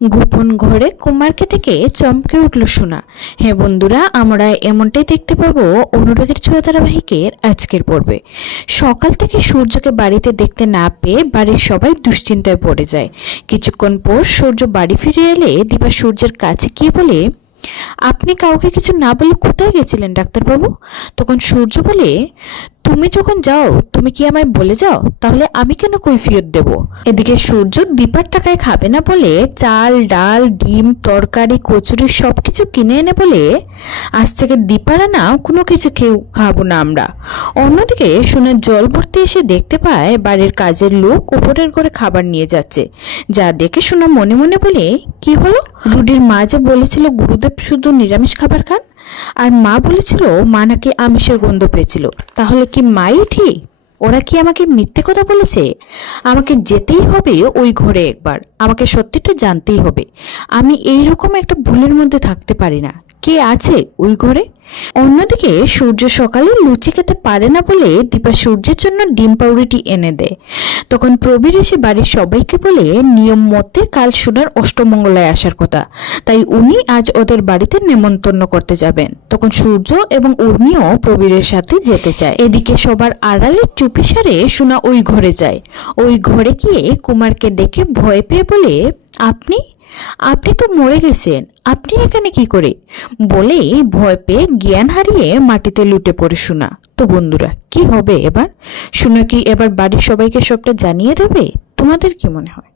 গোপন ঘরে কুমারকে থেকে চমকে উঠল শোনা হ্যাঁ বন্ধুরা, আমরা এমনটাই দেখতে পাবো অনুরাগের ছোঁয়া ধারাবাহিকের আজকের পর্বে। সকাল থেকে সূর্যকে বাড়িতে দেখতে না পেয়ে বাড়ির সবাই দুশ্চিন্তায় পড়ে যায়। কিছুক্ষণ পর সূর্য বাড়ি ফিরে এলে দীপা সূর্যের কাছে গিয়ে বলে, আপনি কাউকে কিছু না বলে কোথায় গেছিলেন, ডাক্তারবাবু? তখন সূর্য বলে তুমি যখন যাও, তুমি কি আমায় বলে যাও? তাহলে আমি কেন কৈফিয়ত দেব? এদিকে সূর্য দীপার টাকায় খাবে না বলে চাল, ডাল, ডিম, তরকারি, কচুরি সব কিছু কিনে এনে বলে, আজ থেকে দীপারা না, কোনো কিছু কেউ খাব না আমরা। অন্যদিকে সোনার জল ভর্তি এসে দেখতে পায় বাড়ির কাজের লোক উপরের ঘরে খাবার নিয়ে যাচ্ছে। যা দেখে সোনা মনে মনে বলে, কি হলো? রুডির মা যে বলেছিল গুরুদেব শুধু নিরামিষ খাবার খান? আর মা বলেছিল, মা নাকি আমিষের গন্ধ পেয়েছিল। তাহলে কি মাই ঠিক ওরা কি আমাকে মিথ্যে কথা বলেছে? আমাকে যেতেই হবে ওই ঘরে একবার। আমাকে সত্যিটা জানতেই হবে। আমি এই রকম একটা ভুলের মধ্যে থাকতে পারি না। কে আছে ওই ঘরে? অন্যদিকে সূর্য সকালে লুচি খেতে পারে না বলে দীপা সূর্যের জন্য ডিম পাউরুটি এনে দেয়। তখন প্রবীর এসে বাড়ির সবাইকে বলে, নিয়ম মতে কাল সোনার অষ্টমঙ্গলায় আসার কথা। তাই উনি আজ ওদের বাড়িতে নেমন্তন্ন করতে যাবেন। তখন সূর্য এবং উর্মিও প্রবীরের সাথে যেতে চায়। এদিকে সবার আড়ালে চুপি সারে সোনা ওই ঘরে যায়। ওই ঘরে গিয়ে কুমারকে দেখে ভয় পেয়ে বলে, আপনি আপনি তো মরে গেছেন, আপনি এখানে কি করে? বলে ভয় পেয়ে জ্ঞান হারিয়ে মাটিতে লুটে পড়ে শোনা তো বন্ধুরা, কি হবে এবার? শোনা কি এবার বাড়ির সবাইকে সবটা জানিয়ে দেবে? তোমাদের কি মনে হয়?